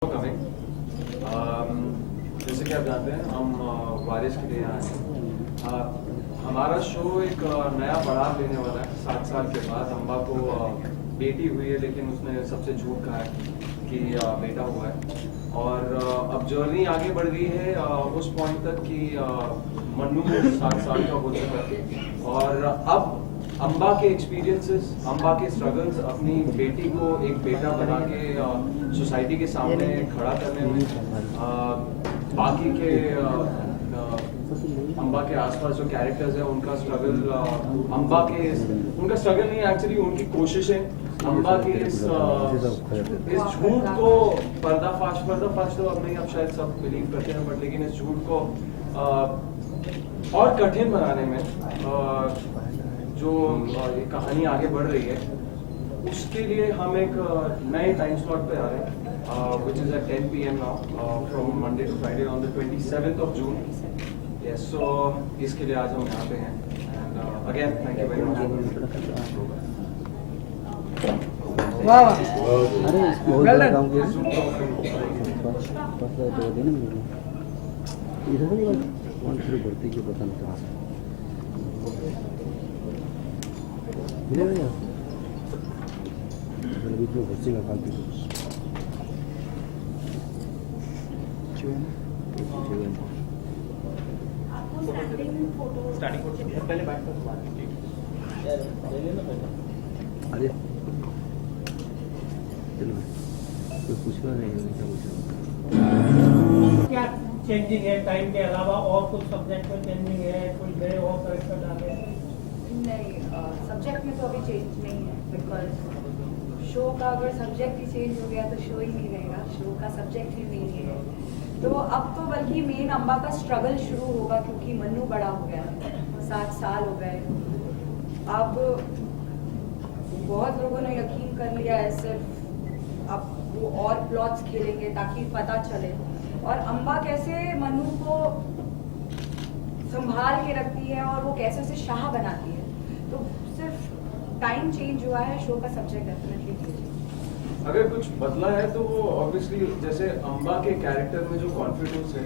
जैसे कि आप जानते हैं हम वारिस के लिए आए हैं। हमारा शो एक नया पड़ाव लेने वाला है। 7 साल के बाद अम्बा को बेटी हुई है, लेकिन उसने सबसे झूठ कहा है कि बेटा हुआ है। और अब जर्नी आगे बढ़ गई है उस पॉइंट तक कि मन्नू 7 साल का हो चुका है और अब अम्बा के एक्सपीरियंसेस, अम्बा के स्ट्रगल्स अपनी बेटी को एक बेटा बना के सोसाइटी के सामने खड़ा करने में, बाकी के अम्बा के आसपास जो कैरेक्टर्स हैं उनका स्ट्रगल, उनका स्ट्रगल नहीं, एक्चुअली उनकी कोशिशें अम्बा के इस झूठ को पर्दाफाश तो अब नहीं, अब शायद सब बिलीव करते हैं, बट लेकिन इस झूठ को और कठिन बनाने में जो ये कहानी आगे बढ़ रही है, उसके लिए हम एक नए टाइम स्लॉट पे आ रहे हैं, which is at 10 PM now, from Monday to Friday on the 27th of June. Yes, so इसके लिए आज हम यहाँ पे हैं and again thank you very much. वाह वाह, अरे बहुत बड़ा काम किया इधर कौन शुरू करती क्यों पता नहीं कहाँ मिले भैया बीच में बच्चे का काम पहले बात अरे चलो कोई पूछना नहीं है, क्या पूछना क्या चेंजिंग है टाइम के अलावा और कुछ सब्जेक्ट में चेंजिंग है, कुछ नए और करेक्टर डाले हैं? नहीं, सब्जेक्ट में तो अभी चेंज नहीं है, बिकॉज शो का अगर सब्जेक्ट ही चेंज हो गया तो शो ही नहीं रहेगा, शो का सब्जेक्ट ही नहीं है। तो अब तो बल्कि मेन अम्बा का स्ट्रगल शुरू होगा, क्योंकि मन्नू बड़ा हो गया, 7 साल हो गए। अब बहुत लोगों ने यकीन कर लिया है, सिर्फ अब वो और प्लॉट्स खेलेंगे ताकि पता चले और अम्बा कैसे मन्नू को संभाल के रखती है और वो कैसे उसे शाह बनाती है। तो सिर्फ टाइम चेंज हुआ है, शो का सब्जेक्ट डेफिनेटली चेंज। अगर कुछ बदला है तो वो ऑब्वियसली जैसे अम्बा के कैरेक्टर में जो कॉन्फिडेंस है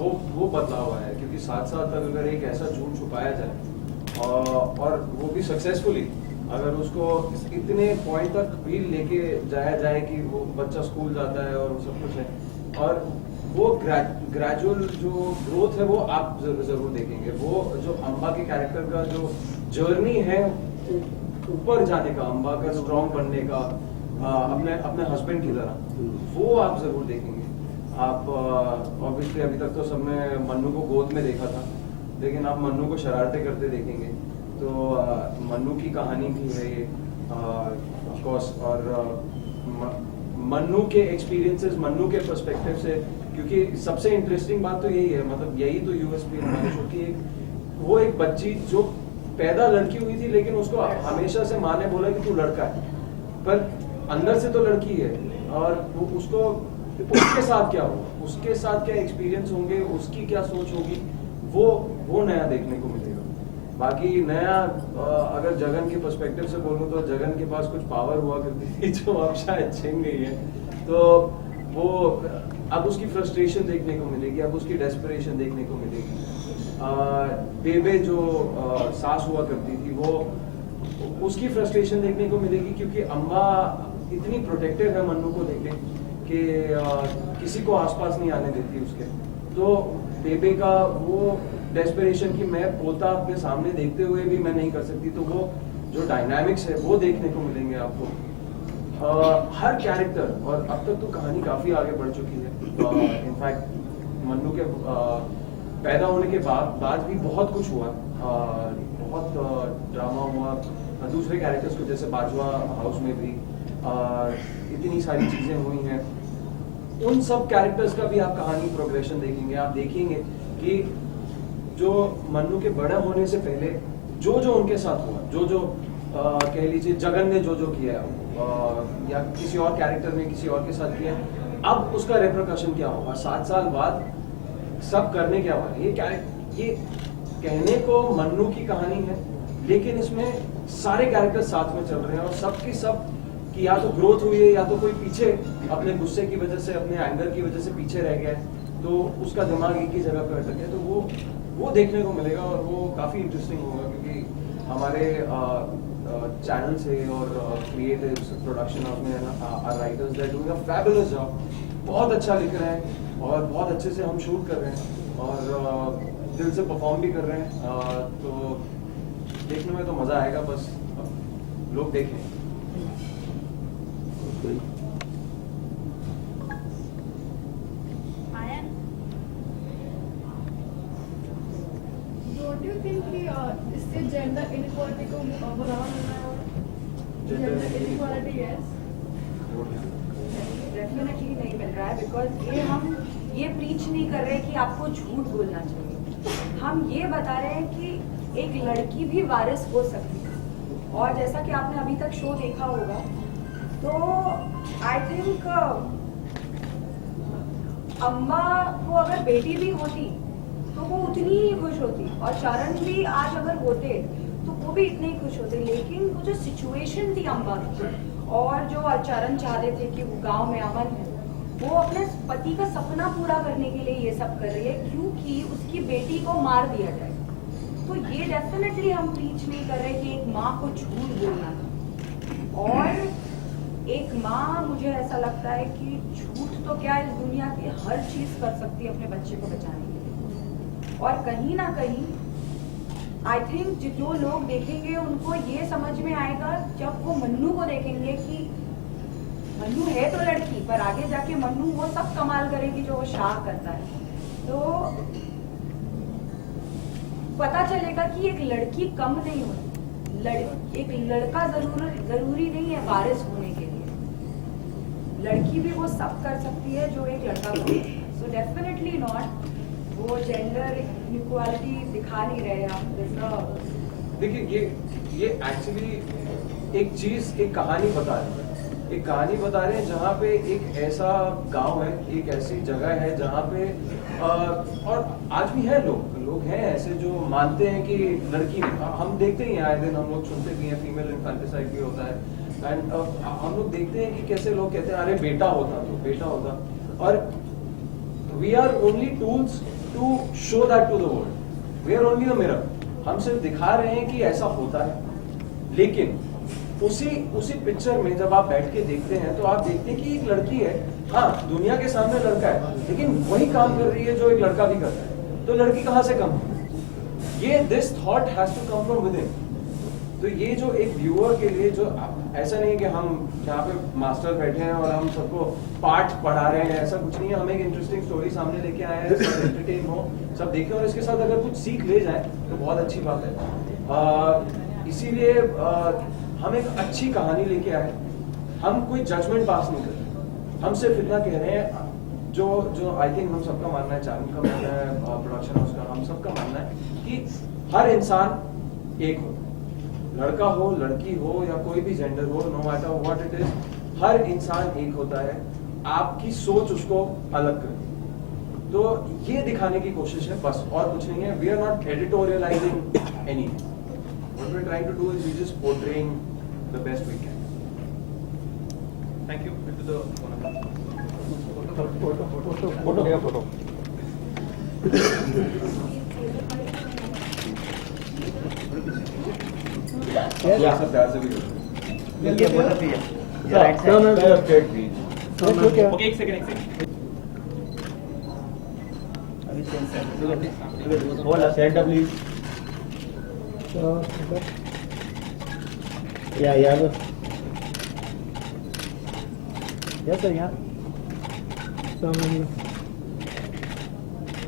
वो बदला हुआ है, क्योंकि 7 साल तक अगर एक ऐसा झूठ छुपाया जाए और वो भी सक्सेसफुली, अगर उसको इतने पॉइंट तक भी लेके जाया जाए कि वो बच्चा स्कूल जाता है और वो सब कुछ है, और वो ग्रेजुअल जो ग्रोथ है वो आप जरूर देखेंगे। वो जो अम्बा के कैरेक्टर का जो जर्नी है ऊपर जाने का, अम्बा का स्ट्रॉन्ग बनने का, अपने हस्बैंड की तरह, वो आप जरूर देखेंगे। आप ऑब्वियसली अभी तक तो सबने मन्नू को गोद में देखा था, लेकिन आप मन्नू को शरारतें करते देखेंगे। तो मन्नू की कहानी भी है ये ऑफ कोर्स, और मन्नू के एक्सपीरियंसेस, मन्नू के पर्सपेक्टिव से, क्योंकि सबसे इंटरेस्टिंग बात तो यही है, मतलब यही तो यूएसपी है हमारे शो की, वो एक बच्ची जो पैदा लड़की हुई थी, लेकिन उसको हमेशा से माँ ने बोला कि तू लड़का है, पर अंदर से तो लड़की है। और वो उसके साथ क्या होगा, उसके साथ क्या एक्सपीरियंस होंगे, उसकी क्या सोच होगी, वो नया देखने को मिलेगा। बाकी नया अगर जगन के पर्सपेक्टिव से बोलूं तो जगन के पास कुछ पावर हुआ करती थी जो अब शायद छिन गई है, तो वो अब उसकी फ्रस्ट्रेशन देखने को मिलेगी, अब उसकी डेस्परेशन देखने को मिलेगी। बेबे जो सास हुआ करती थी, वो उसकी फ्रस्ट्रेशन देखने को मिलेगी, क्योंकि अम्बा इतनी प्रोटेक्टिव है मन्नू को लेके कि किसी को आसपास नहीं आने देती उसके। तो बेबे का वो डेस्परेशन की मैं पोता अपने सामने देखते हुए भी मैं नहीं कर सकती, तो वो जो डायनामिक्स है वो देखने को मिलेंगे आपको हर कैरेक्टर। और अब तक तो कहानी काफी आगे बढ़ चुकी है। इनफैक्ट मन्नू के पैदा होने के बाद भी बहुत कुछ हुआ, बहुत ड्रामा हुआ दूसरे कैरेक्टर्स को, जैसे बाजवा हाउस में भी इतनी सारी चीजें हुई हैं। उन सब कैरेक्टर्स का भी आप कहानी प्रोग्रेशन देखेंगे। आप देखेंगे कि जो मन्नू के बड़े होने से पहले जो उनके साथ हुआ, जो कह लीजिए जगन ने जो किया या किसी और कैरेक्टर ने किसी और के साथ किया, अब उसका रेपरकशन क्या होगा 7 साल बाद, सब करने क्या वाले। ये कहने को मन्नू की कहानी है, लेकिन इसमें सारे कैरेक्टर साथ में चल रहे हैं और सब की सब कि या तो ग्रोथ हुई है या तो कोई पीछे अपने गुस्से की वजह से, अपने एंगर की वजह से पीछे रह गया है, तो उसका दिमाग एक ही जगह पे अटक है, तो वो देखने को मिलेगा और वो काफ़ी इंटरेस्टिंग होगा, क्योंकि हमारे चैनल से और क्रिएटिव्स प्रोडक्शन हाउस में writers they doing a fabulous job, बहुत अच्छा लिख रहे हैं और बहुत अच्छे से हम शूट कर रहे हैं और दिल से परफॉर्म भी कर रहे हैं, तो देखने में तो मज़ा आएगा, बस लोग देखें। Don't you think कि इससे जेंडर इनइक्वालिटी को बढ़ावा मिलना है? जेंडर इनइक्वालिटी यस डेफिनेटली नहीं मिल रहा है, बिकॉज ये प्रीच नहीं कर रहे कि आपको झूठ बोलना चाहिए। हम ये बता रहे हैं कि एक लड़की भी वारिस हो सकती है, और जैसा कि आपने अभी तक शो देखा होगा, तो आई थिंक अम्बा को अगर बेटी भी होती तो वो उतनी ही खुश होती, और चरण भी आज अगर होते तो वो भी इतने ही खुश होते। लेकिन वो जो सिचुएशन थी अम्बा की, और जो चरण चाहते थे कि वो गांव में अमन है, वो अपने पति का सपना पूरा करने के लिए ये सब कर रही है, क्योंकि उसकी बेटी को मार दिया जाए। तो ये डेफिनेटली हम प्रीच नहीं कर रहे कि एक माँ को झूठ बोलना था। और एक माँ, मुझे ऐसा लगता है कि झूठ तो क्या, इस दुनिया की हर चीज कर सकती है अपने बच्चे को बचाने के लिए। और कहीं ना कहीं आई थिंक जो लोग देखेंगे उनको ये समझ में आएगा जब वो मन्नू को देखेंगे कि मन्नू है तो लड़की, पर आगे जाके मन्नू वो सब कमाल करेगी जो वो शाह करता है। तो पता चलेगा कि एक लड़की कम नहीं होती, एक लड़का जरूरी नहीं है वारिस होने के लिए। लड़की भी वो सब कर सकती है जो एक लड़का कर सकता है। सो डेफिनेटली नॉट, वो जेंडर इक्वालिटी दिखा नहीं रहे हम। देखिए ये एक्चुअली एक कहानी बता रहे हैं, एक कहानी बता रहे हैं जहाँ पे एक ऐसा गांव है, एक ऐसी जगह है जहाँ पे और आज भी है लोग हैं ऐसे जो मानते हैं कि लड़की नहीं। हम देखते ही हैं आए दिन, हम लोग सुनते भी हैं फीमेल इन्फेंटिसाइड भी होता है, एंड हम लोग देखते हैं कि कैसे लोग कहते हैं अरे बेटा होता, और we are only tools to show that to the world, we are only the mirror. हम सिर्फ दिखा रहे हैं कि ऐसा होता है, लेकिन उसी पिक्चर में जब आप बैठ के देखते हैं तो आप देखते हैं कि एक लड़की है, हाँ दुनिया के सामने लड़का है, लेकिन वही काम कर रही है जो एक लड़का भी करता है, तो लड़की कहाँ से कम है? ये this thought has to come from within. तो ये जो एक व्यूअर के लिए, जो ऐसा नहीं है कि हम यहाँ पे मास्टर बैठे हैं और हम सबको पाठ पढ़ा रहे हैं, ऐसा कुछ नहीं है। हम एक इंटरेस्टिंग स्टोरी सामने लेके आए हैं, सब एंटरटेन हो, सब देखें और इसके साथ अगर कुछ सीख ले जाए तो बहुत अच्छी बात है। इसीलिए हम एक अच्छी कहानी लेके आए, हम कोई जजमेंट पास नहीं कर रहे, हम सिर्फ इतना कह रहे हैं जो आई थिंक हम सबका मानना है, चैनल का मानना है, प्रोडक्शन हाउस का, हम सबका मानना है कि हर इंसान एक हो, लड़का हो, लड़की हो या कोई भी जेंडर हो, no matter what it is, हर इंसान एक होता है। आपकी सोच उसको अलग करती है, तो ये दिखाने की कोशिश है, बस और कुछ नहीं है। We are not editorialising anything, what we are trying to do is we just portraying the best we can. Thank you. Photo Yeah. प्यार से भी ओके, एक second Hola, stand up please. Yeah. Yes sir, yeah.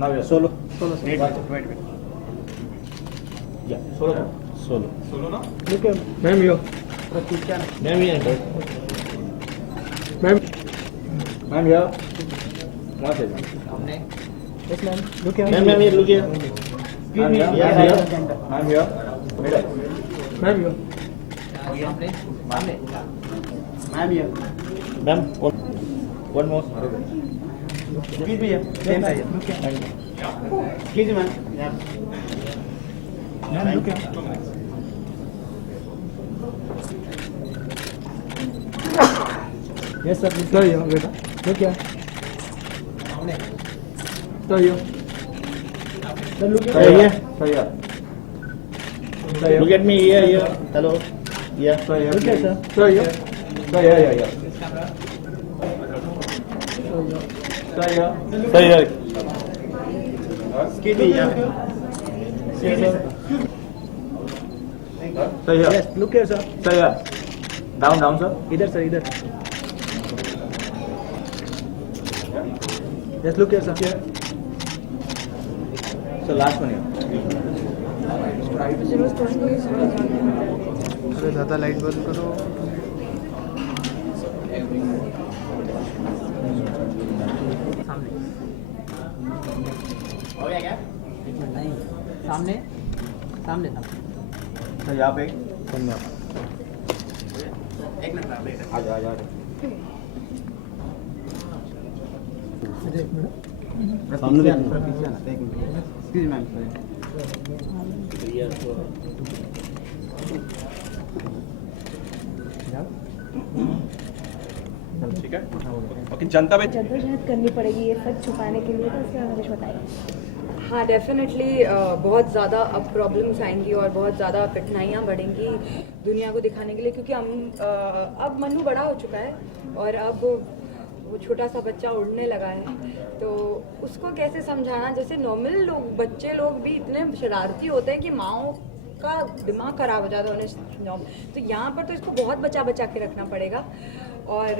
Now we are solo. Wait. Yeah, solo. Solo ना। Look at ma'am here. Ma'am here. Ma'am here. One second. yes ma'am. Look at Ma'am here, look here. Ma'am here. Yeah, here. Ma'am here. Middle. Ma'am here. Ma'am here. Ma'am, one more. Excuse me, same side. Excuse me, ma'am. Yeah. Ma'am, look at Yes, sir. Sir, here, बेटा. Look here. Sir, here. Sir, look here. Sir, here. Sir, here. Sir, here. Look at me here, here. Hello. Yeah. Sir, here. Look here, sir. Sir, here. Sir, here, here, here. Sir, here. Sir, here. Excuse me, yeah. Yes, sir. Sir, here. Yes, look here, sir. Sir, here. Down, down, sir. इधर sir, इधर. Yes, look here, sir. So last one here. अरे दादा light बंद करो. सामने सामने था. Sir यहाँ पे एक मिनट आ जा आ जा सामने देखना पीछे आना एक मिनट एक्सक्यूज मैम ठीक है ओके जनता में जद्दोजहद करनी पड़ेगी ये सच छुपाने के लिए, तो इसके बारे में कुछ बताइए. हाँ डेफिनेटली बहुत ज़्यादा अब प्रॉब्लम्स आएंगी और बहुत ज़्यादा कठिनाइयाँ बढ़ेंगी दुनिया को दिखाने के लिए, क्योंकि हम अब मन्नू बड़ा हो चुका है और अब वो छोटा सा बच्चा उड़ने लगा है, तो उसको कैसे समझाना. जैसे नॉर्मल लोग बच्चे लोग भी इतने शरारती होते हैं कि माओ का दिमाग ख़राब हो जाता है उन्हें, तो यहाँ पर तो इसको बहुत बचा बचा के रखना पड़ेगा. और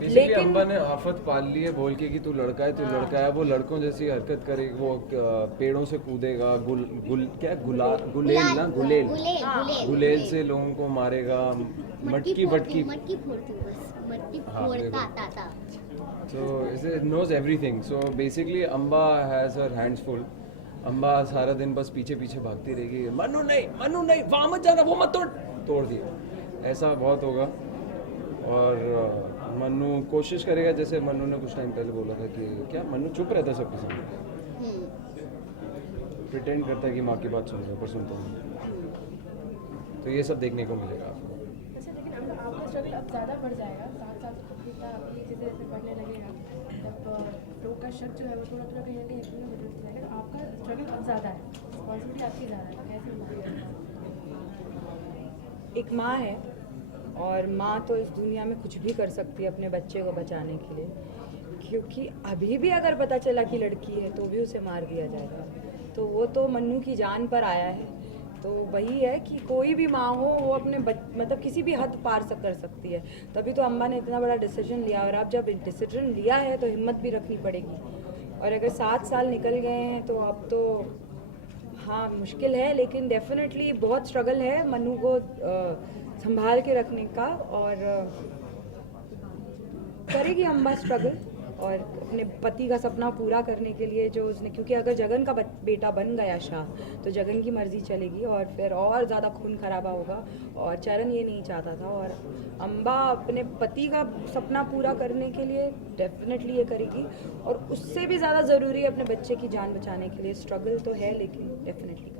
बेसिकली अम्बा ने आफत पाल ली है बोल के कि तू लड़का है, वो लड़कों जैसी हरकत करेगा, वो पेड़ों से कूदेगा, गुलेल से लोगों को मारेगा, मटकी मटकी फोड़ती हूँ बस, मटकी फोड़ता था. So it knows everything. So basically Amba has her hands full. Amba सारा दिन बस पीछे पीछे भागती रहेगी, मन्नू नहीं वहाँ मत जाना, वो मत तोड़ दिया, ऐसा बहुत होगा. और मन्नू कोशिश करेगा, जैसे मन्नू ने कुछ टाइम पहले बोला था कि क्या मन्नू चुप रहता है सबके सामने, प्रिटेंड करता है कि माँ की बात सुन रहा है पर सुनता नहीं. तो ये सब देखने को मिलेगा आपको. अच्छा, लेकिन आपका स्ट्रगल अब ज़्यादा बढ़ जाएगा, साथ साथ आपकी चीज़ें जैसे बढ़ने लगेगा, जब लोग का शक जो है वो थोड़ा थोड़ा कहीं ना कहीं यकीन में बदल जाएगा, तो आपका स्ट्रगल अब ज़्यादा है, रिस्पॉन्सिबिलिटी आपकी ज़्यादा है, कैसे एक माँ है और माँ तो इस दुनिया में कुछ भी कर सकती है अपने बच्चे को बचाने के लिए, क्योंकि अभी भी अगर पता चला कि लड़की है तो भी उसे मार दिया जाएगा. तो वो तो मन्नू की जान पर आया है. तो वही है कि कोई भी माँ हो वो अपने मतलब किसी भी हद पार कर सकती है. तभी तो अम्बा ने इतना बड़ा डिसीजन लिया, और अब जब डिसीजन लिया है तो हिम्मत भी रखनी पड़ेगी. और अगर 7 साल निकल गए हैं तो अब तो हाँ मुश्किल है, लेकिन डेफिनेटली बहुत स्ट्रगल है मन्नू को संभाल के रखने का. और करेगी अम्बा स्ट्रगल, और अपने पति का सपना पूरा करने के लिए जो उसने, क्योंकि अगर जगन का बेटा बन गया शाह तो जगन की मर्जी चलेगी और फिर और ज़्यादा खून खराबा होगा, और चरण ये नहीं चाहता था. और अम्बा अपने पति का सपना पूरा करने के लिए डेफिनेटली ये करेगी, और उससे भी ज़्यादा ज़रूरी है अपने बच्चे की जान बचाने के लिए. स्ट्रगल तो है लेकिन डेफिनेटली करेगी.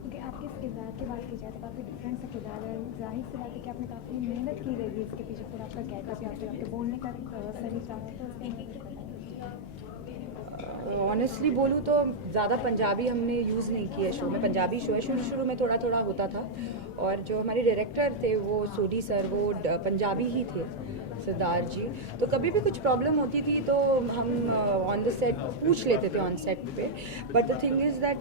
क्योंकि आपके इस किरदार की बात की जाए तो काफ़ी डिफरेंट सा किरदार है, जाहिर सी बात है कि आपने काफ़ी मेहनत की रहेगी इसके पीछे, पूरा आपका गेटअप या फिर आपके बोलने का सलीका है, तो ऑनेस्टली बोलूँ तो ज़्यादा पंजाबी हमने यूज़ नहीं किया शो में. पंजाबी शो है, शुरू में थोड़ा थोड़ा होता था, और जो हमारे डायरेक्टर थे वो सोडी सर, वो पंजाबी ही थे, सिद्धार्थ जी. तो कभी भी कुछ प्रॉब्लम होती थी तो हम ऑन द सेट पूछ लेते थे ऑन सेट पे. But the thing is that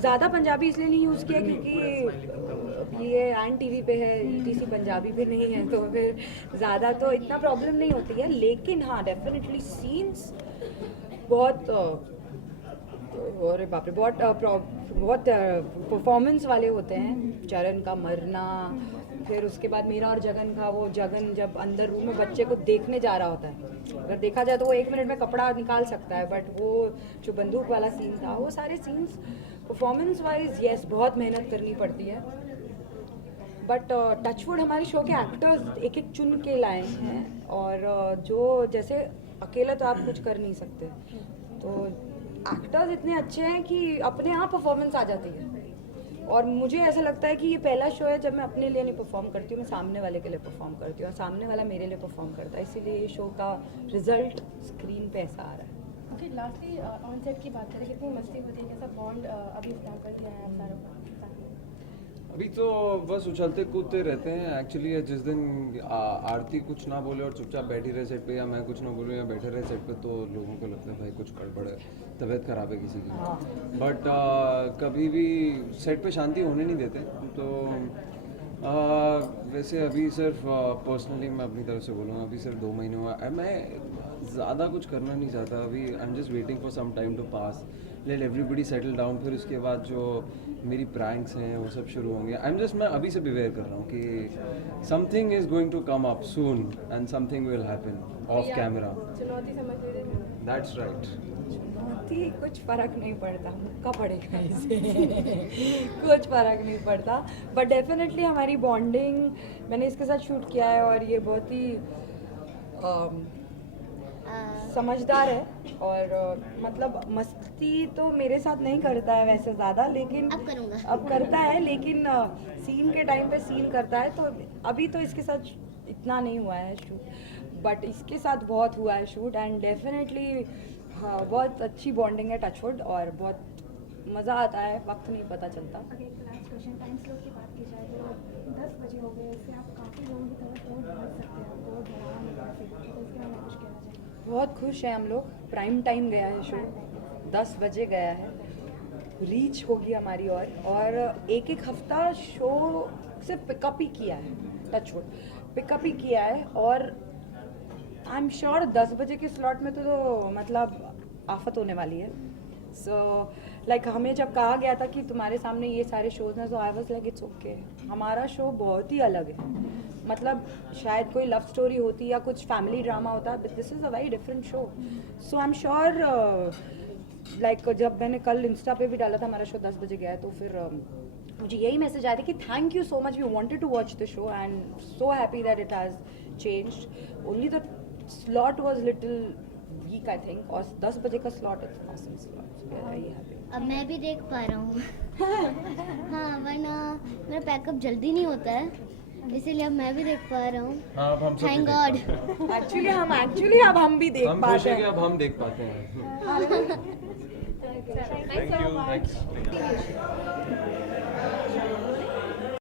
ज़्यादा पंजाबी इसलिए नहीं यूज़ किया क्योंकि ये एन टीवी पे है, ईटीसी पंजाबी पे नहीं है, तो फिर ज़्यादा तो इतना प्रॉब्लम नहीं होती है. लेकिन हाँ डेफिनेटली सीन्स बहुत अरे बाप रे बहुत परफॉर्मेंस वाले होते हैं. चरण का मरना, फिर उसके बाद मेरा और जगन का, वो जगन जब अंदर रूम में बच्चे को देखने जा रहा होता है, अगर देखा जाए तो वो 1 मिनट में कपड़ा निकाल सकता है, बट वो जो बंदूक वाला सीन था, वो सारे सीन्स परफॉर्मेंस वाइज यस बहुत मेहनत करनी पड़ती है. बट टचवुड हमारे शो के एक्टर्स एक एक चुन के लाए हैं, और जो जैसे अकेला तो आप कुछ कर नहीं सकते, तो एक्टर्स इतने अच्छे हैं कि अपने आप परफॉर्मेंस आ जाती है. और मुझे ऐसा लगता है कि ये पहला शो है जब मैं अपने लिए नहीं परफॉर्म करती हूँ, मैं सामने वाले के लिए परफॉर्म करती हूँ और सामने वाला मेरे लिए परफॉर्म करता है, इसीलिए ये शो का रिजल्ट स्क्रीन पे ऐसा आ रहा है। ओके, लास्टली ऑन सेट की बात करें, कितनी मस्ती होती है, कैसा बॉन्ड अभी स्टार्ट कर दिया है आप सारों का? अभी तो बस उछलते कूदते रहते हैं एक्चुअली। जिस दिन आरती कुछ ना बोले और चुपचाप बैठी रहे सेट पे, या मैं कुछ ना बोलूँ या बैठे रहे सेट पे, तो लोगों को लगता है भाई कुछ गड़बड़ है, तबीयत खराब है किसी की। बट कभी भी सेट पे शांति होने नहीं देते। तो वैसे अभी सिर्फ पर्सनली मैं अपनी तरफ से बोलूँगा, अभी सिर्फ 2 महीने हुआ है, मैं ज़्यादा कुछ करना नहीं चाहता अभी। I am just waiting for some time to pass, let everybody settle down, फिर उसके बाद जो मेरी प्रैंक्स हैं वो सब शुरू होंगे। मैं अभी से प्रिपेयर कर रहा हूँ कि something is going to come up soon and something will happen of camera. चुनौती समझ लीजिए। That's right. चुनौती कुछ फर्क नहीं पड़ता, मुक्का पड़ेगा इसे कुछ फर्क नहीं पड़ता, बट डेफिनेटली हमारी बॉन्डिंग, मैंने इसके साथ शूट किया है और ये बहुत ही समझदार है और मतलब मस्ती तो मेरे साथ नहीं करता है वैसे ज़्यादा, लेकिन अब करूँगा। अब करता है, लेकिन सीन के टाइम पे सीन करता है। तो अभी तो इसके साथ इतना नहीं हुआ है शूट, बट इसके साथ बहुत हुआ है शूट एंड डेफिनेटली हाँ, बहुत अच्छी बॉन्डिंग है टचवुड और बहुत मज़ा आता है, वक्त नहीं पता चलता। लास्ट क्वेश्चन, टाइम स्लॉट की बात की जाए तो 10 बजे हो गए, इससे आप काफ़ी लोगों की तरफ और बढ़ सकते हैं, बहुत बढ़ावा मिला है, तो इसके बारे में कुछ कहना चाहिए? बहुत खुश हैं हम लोग, प्राइम टाइम गया है शो, 10 बजे गया है, रीच होगी हमारी और एक एक हफ्ता शो से पिकअप ही किया है, टचवुड पिकअप ही किया है। और आई एम श्योर 10 बजे के स्लॉट में तो मतलब आफत होने वाली है। सो लाइक हमें जब कहा गया था कि तुम्हारे सामने ये सारे शोज हैं, तो I was like it's okay. हमारा शो बहुत ही अलग है, मतलब शायद कोई लव स्टोरी होती या कुछ फैमिली ड्रामा होता, but this is a very different show. So I am sure like जब मैंने कल इंस्टा पे भी डाला था हमारा शो 10 बजे गया है, तो फिर मुझे यही मैसेज आया था कि thank you so much, we wanted to watch the show and so happy that it has changed. Only the slot was little weak I think, और 10 बजे का slot is awesome slot, so we are very happy. अब मैं भी देख पा रहा हूँ हाँ, वरना मेरा पैकअप जल्दी नहीं होता है, इसीलिए अब मैं भी देख पा रहा हूँ। हाँ, अब हम सब थैंक भी गॉड। देख पाते हैं। एक्चुअली अब हम भी देख हम पाते खुश हैं हैं। कि अब हम देख पाते हैं। Thank you.